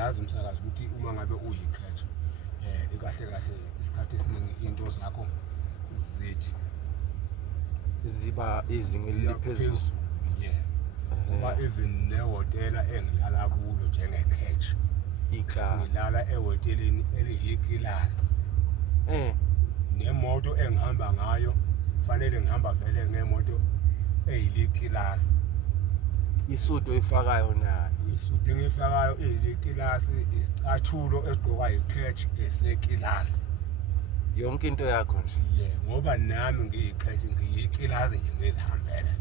uyazi umsakazi ukuthi uma ngabe uyikhetha kahle kahle isikhathi esiningi into zakho zithi ziba izinga eliphezulu. Yeah. Ngoba even nehhotela engilala kulo njenge-catch Iclass. ngilala ehoteleni eliyikilasi. Nemoto engihamba ngayo fanele ngihamba vele ngemoto eyilikilasi. Isudu oyifakayo nayo. Isudu engiyifakayo eyilikilasi, isicathulo esigqokwa yi-catch esekilasi. Yonke into yakho nje. Yeah, ngoba nami ngiyikhethe ngiyikilasi nje ngizihambele.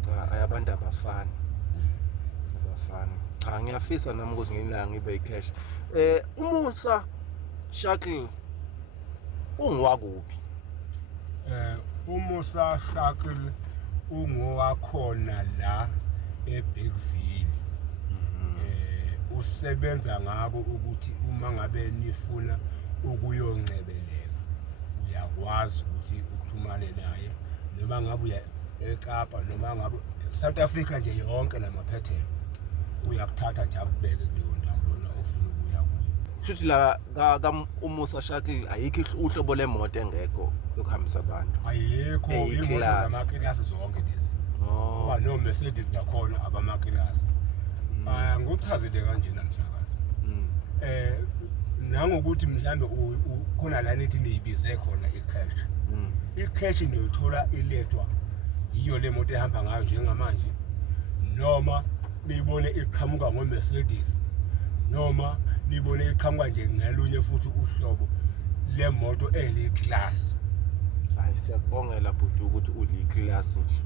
Cha abantu abafani. Cha ngiyafisa nami ukuthi nginala ngibe icash. uMusa Shakil ungwakuphi? uMusa Shakil ungowakhona la eBergville. Usebenza ngako ukuthi uma ngabe nifuna ukuyongcebeleka uyakwazi ukuthi uxhumane naye noma ngabe uya eKapa noma ngabe South Africa nje yonke namaphethelo uyakuthatha nje akubeke kuleyo ndawo lona ofuna ukuya kuyo. Futhi la ka uMusa Shakil ayikho uhlobo lemoto engekho yokuhambisa abantu. Ayikho imoto zamakilasi zonke lezi. Ngoba no Mercedes nakhona abamakilasi. Nguchazile kanje namsakazi. Nangokuthi mhlambe khona la nithi niyibize khona icash. Icash niyothola iledwa yiyo le moto ehamba ngayo njengamanje noma niyibone iqhamuka ngoMercedes noma nibone iqhamuka nje ngelunye futhi uhlobo lemoto elikilasi. Hayi siyakubongela bhuti ukuthi uliclass nje.